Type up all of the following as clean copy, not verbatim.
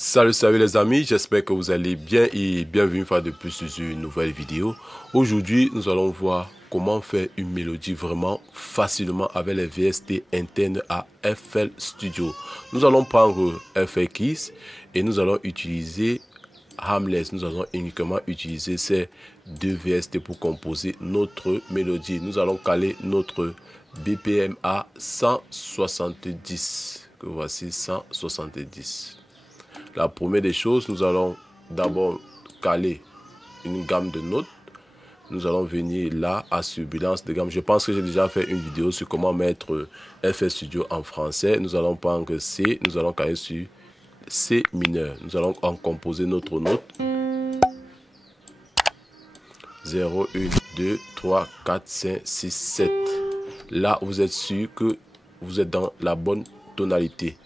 Salut les amis, j'espère que vous allez bien et bienvenue une fois de plus sur une nouvelle vidéo. Aujourd'hui, nous allons voir comment faire une mélodie vraiment facilement avec les VST internes à FL Studio. Nous allons prendre FL Keys et nous allons utiliser Harmless. Nous allons uniquement utiliser ces deux VST pour composer notre mélodie. Nous allons caler notre BPM à 170. Que voici 170. La première des choses, nous allons d'abord caler une gamme de notes. Nous allons venir là à surveillance de gamme. Je pense que j'ai déjà fait une vidéo sur comment mettre FL Studio en français. Nous allons prendre C, nous allons caler sur C mineur. Nous allons en composer notre note. 0, 1, 2, 3, 4, 5, 6, 7. Là, vous êtes sûr que vous êtes dans la bonne tonalité.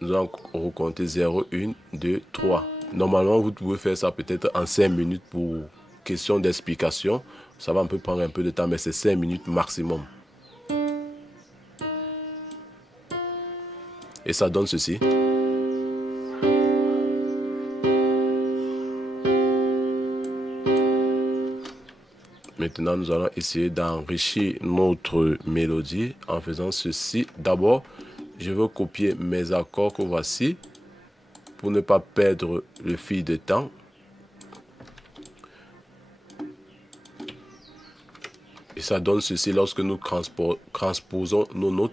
Nous allons recompter 0, 1, 2, 3. Normalement, vous pouvez faire ça peut-être en 5 minutes pour question d'explication. Ça va un peu prendre un peu de temps, mais c'est 5 minutes maximum. Et ça donne ceci. Maintenant, nous allons essayer d'enrichir notre mélodie en faisant ceci. D'abord, je veux copier mes accords que voici pour ne pas perdre le fil de temps. Et ça donne ceci lorsque nous transposons nos notes.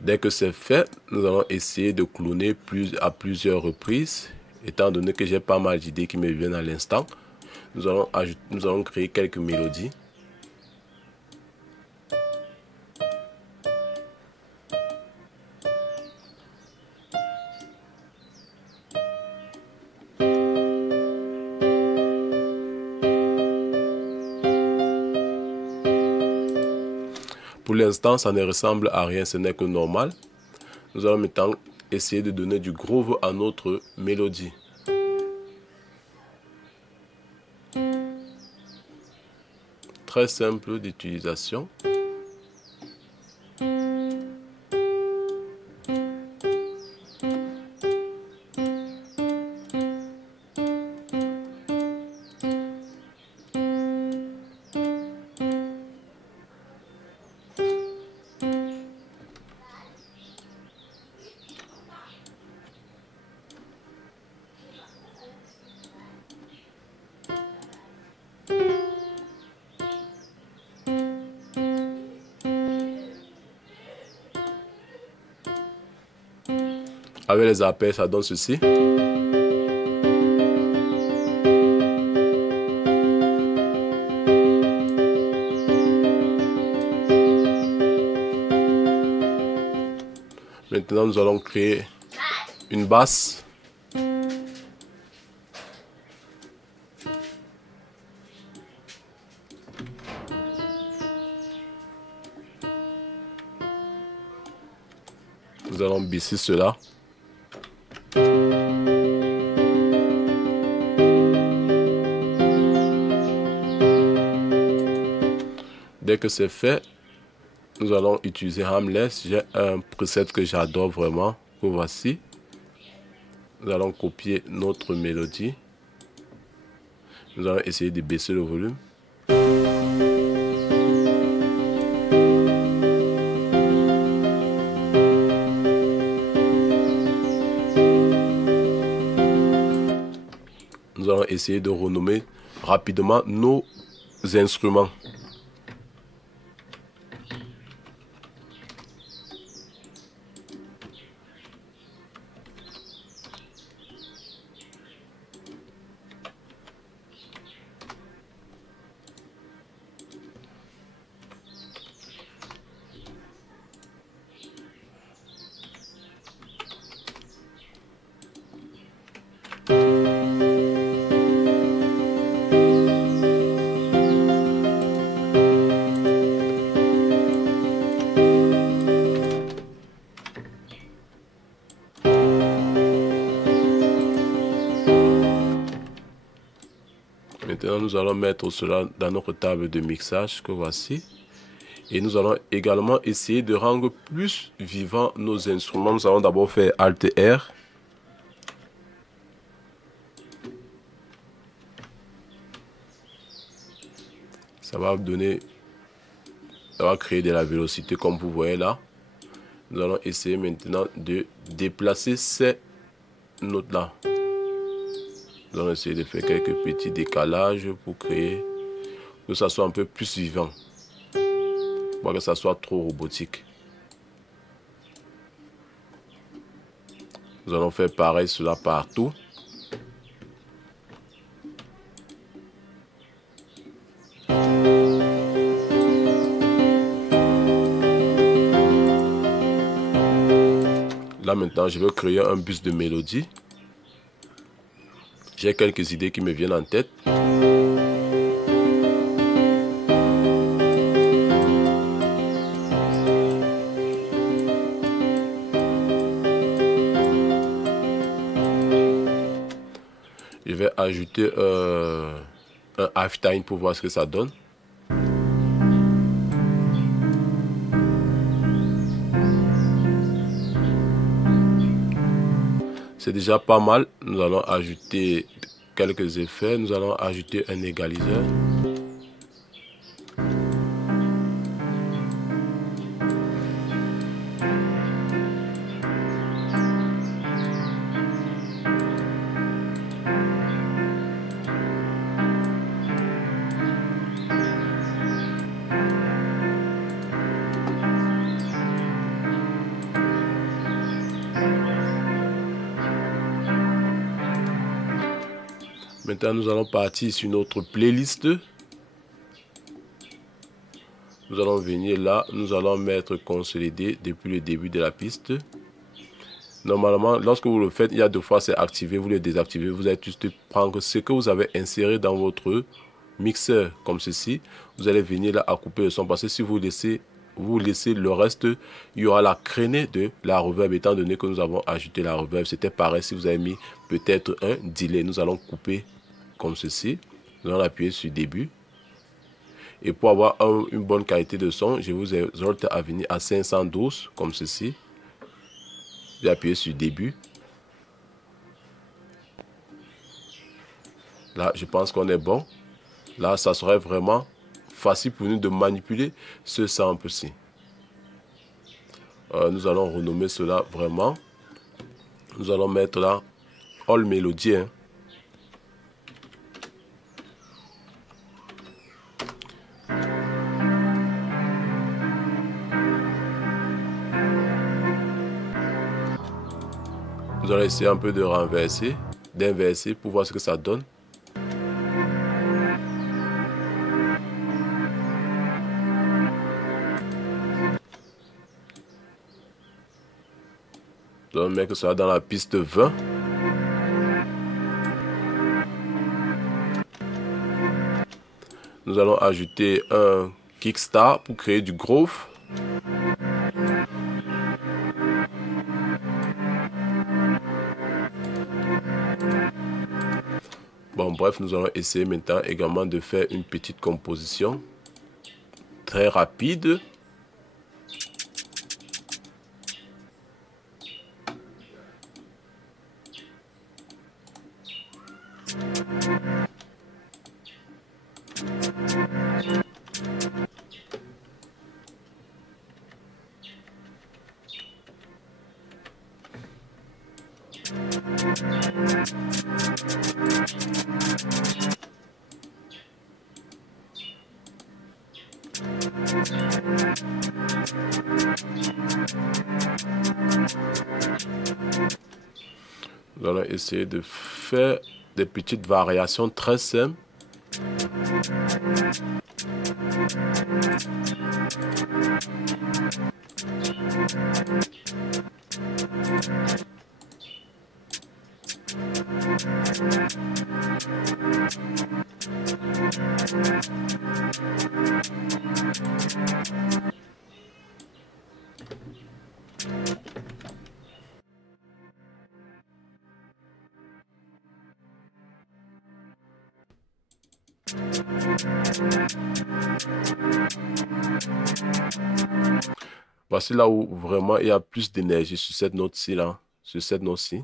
Dès que c'est fait, nous allons essayer de cloner à plusieurs reprises. Étant donné que j'ai pas mal d'idées qui me viennent à l'instant, nous allons créer quelques mélodies. Pour l'instant, ça ne ressemble à rien, ce n'est que normal. Nous allons maintenant essayer de donner du groove à notre mélodie. Très simple d'utilisation. Avec les arpèges, ça donne ceci. Maintenant, nous allons créer une basse. Nous allons baisser cela. Dès que c'est fait, nous allons utiliser Harmless. J'ai un preset que j'adore vraiment, que voici. Nous allons copier notre mélodie. Nous allons essayer de baisser le volume. Nous allons essayer de renommer rapidement nos instruments. nous allons mettre cela dans notre table de mixage que voici. Et nous allons également essayer de rendre plus vivants nos instruments. Nous allons d'abord faire Alt R. Ça va créer de la vélocité comme vous voyez là. Nous allons essayer maintenant de déplacer ces notes là. Nous allons essayer de faire quelques petits décalages pour créer que ça soit un peu plus vivant. Pas que ça soit trop robotique. Nous allons faire pareil cela partout. Là maintenant, je vais créer un bus de mélodie. J'ai quelques idées qui me viennent en tête. Je vais ajouter un halftime pour voir ce que ça donne. C'est déjà pas mal. Nous allons ajouter quelques effets. Nous allons ajouter un égaliseur. Maintenant, nous allons partir sur notre playlist. Nous allons venir là. Nous allons mettre consolider depuis le début de la piste. Normalement, lorsque vous le faites, il y a deux fois c'est activé. Vous le désactivez. Vous allez juste prendre ce que vous avez inséré dans votre mixeur comme ceci. Vous allez venir là à couper le son parce que si vous laissez le reste, il y aura la crénée de la reverb. Étant donné que nous avons ajouté la reverb, c'était pareil si vous avez mis peut-être un delay. Nous allons couper comme ceci. Nous allons appuyer sur début. Et pour avoir une bonne qualité de son, je vous exhorte à venir à 512 comme ceci. J'ai appuyé sur début. Là, je pense qu'on est bon. Là, ça serait vraiment facile pour nous de manipuler ce sample-ci. Nous allons renommer cela vraiment. Nous allons mettre là All Melody. Hein. Nous allons essayer un peu de renverser, d'inverser pour voir ce que ça donne. Nous allons mettre cela dans la piste 20. Nous allons ajouter un kickstart pour créer du groove. Bon, bref, nous allons essayer maintenant également de faire une petite composition très rapide. Nous allons essayer de faire des petites variations très simples. Voici là où vraiment il y a plus d'énergie sur cette note-ci là. Sur cette note-ci.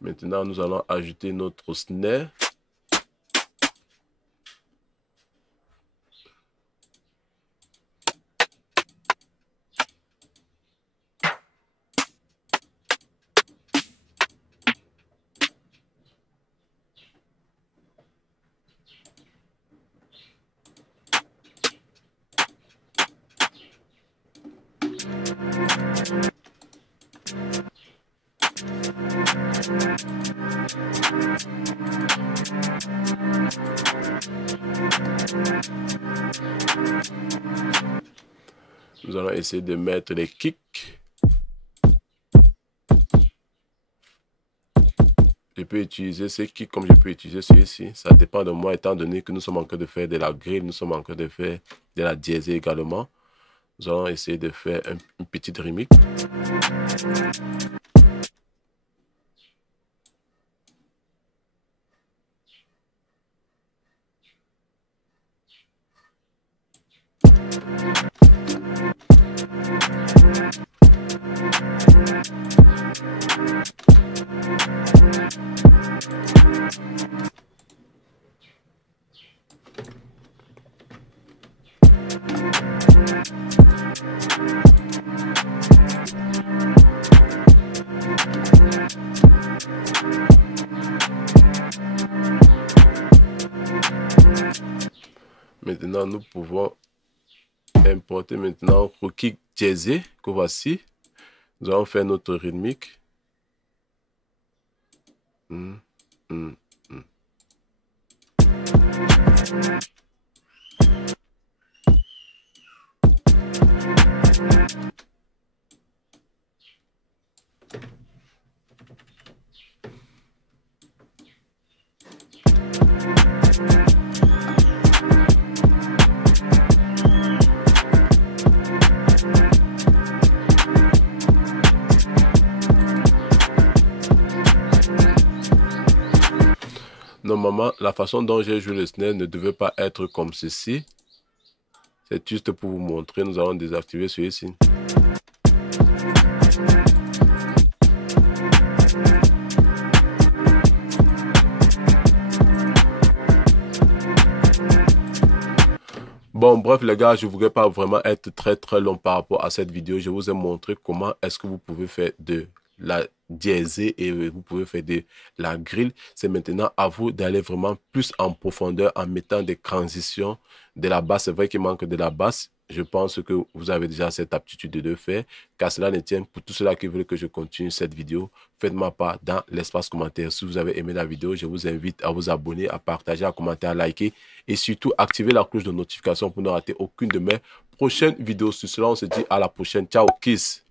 Maintenant, nous allons ajouter notre snare. Nous allons essayer de mettre les kicks. Je peux utiliser ces kicks comme je peux utiliser celui-ci. Ça dépend de moi étant donné que nous sommes en train de faire de la grille, nous sommes en train de faire de la dièse également. Nous allons essayer de faire une petite remix. Maintenant, nous pouvons importer maintenant le kick jazzé que voici. Nous allons faire notre rythmique. Normalement, la façon dont j'ai joué le snare ne devait pas être comme ceci. C'est juste pour vous montrer. Nous allons désactiver celui-ci. Bon, bref les gars, je ne voudrais pas vraiment être très long par rapport à cette vidéo. Je vous ai montré comment est-ce que vous pouvez faire de la diésé et vous pouvez faire de la grille. C'est maintenant à vous d'aller vraiment plus en profondeur en mettant des transitions de la basse. C'est vrai qu'il manque de la basse. Je pense que vous avez déjà cette aptitude de le faire. Car cela ne tient, pour tous ceux-là qui veulent que je continue cette vidéo, faites-moi part dans l'espace commentaire. Si vous avez aimé la vidéo, je vous invite à vous abonner, à partager, à commenter, à liker. Et surtout, activer la cloche de notification pour ne rater aucune de mes prochaines vidéos. Sur cela, on se dit à la prochaine. Ciao, kiss.